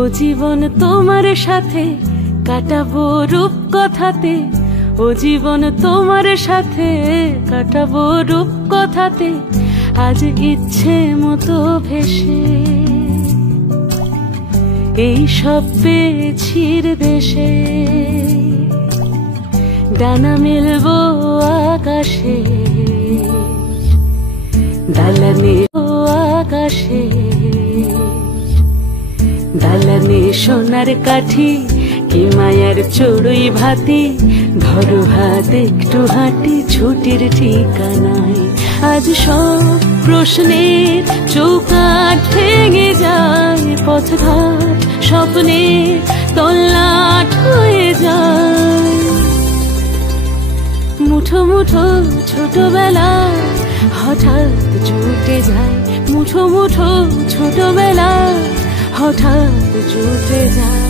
ও জীবন তোমার সাথে কাটাবো রূপ কথাতে, ও জীবন তোমার সাথে কাটাবো রূপ কথাতে, আজ ইচ্ছে মতো ভেসে এই সব পেয়েছির দেশে। ডানা মেলবো আকাশে, দালানে আকাশে, দালানে সোনার কাঠি কি মায়ার চড়ুই ভাতি, ধরো হাত একটু হাঁটি ছুটির ঠিকানায়। আজ সব প্রশ্নের চৌকাঠ ভেঙে যায়, পথঘাট স্বপ্নের তল্লাট হয়ে যায়। মুঠো মুঠো ছোটবেলা হঠাৎ জুটে যায়, মুঠো মুঠো ছোটবেলা হঠাৎ জুটে যায়।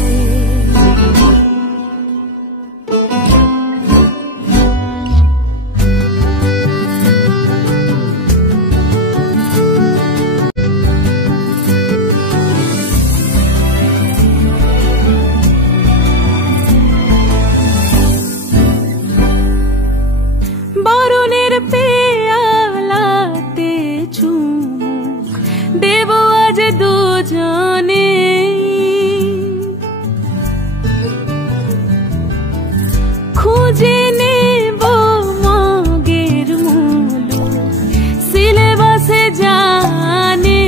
বরণের পেয়ালাতে চুমুক দেব আজ দুজনে, খুঁজে নেব মগের মূল সিলেবাসে জানে।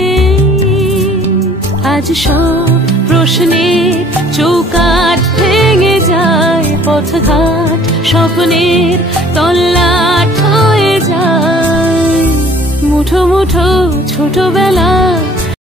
আজ সব প্রশ্নের চৌকাঠ ভেঙে যায়, পথঘাট স্বপ্নের তল্লাট হয়ে যায়। মুঠো মুঠো ছোটবেলা